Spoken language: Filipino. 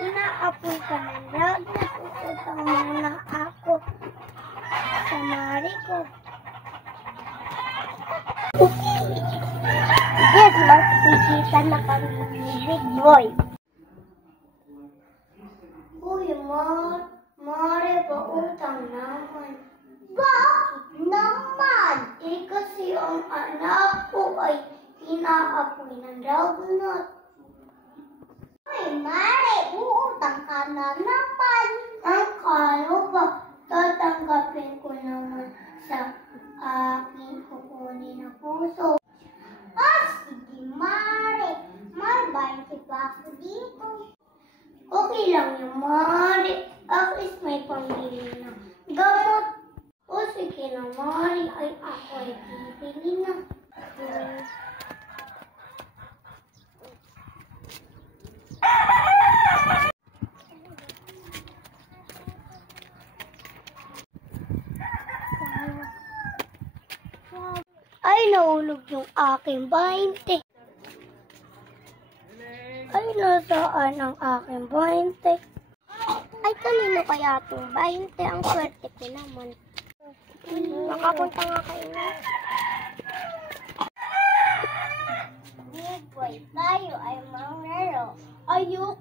Inaapoy ka ng Ragnat. Utang mo na ako sa mari ko. Yes, magkikita na kami ni Big Boy. Uy, mare, pautang naman. Bakit naman? Kasi ang anak ko ay inaapoy ng Ragnat. Uy, mare, uutang ka na naman. Ang kano ba? Tatanggapin ko naman sa aking kukunin na puso. Sige, mare. May 20 pa ako dito. Okay lang yung mare. At least may pambili na gamot. O sige na, mare. Ay, ako ay bibili na. Ay, nahulog yung aking 20. Ay, nasaan ang aking 20? Ay, kanino kaya itong 20? Ang swerte ko naman. Makapunta nga kayo na. Big Boy, tayo ay manglaro. Ayoko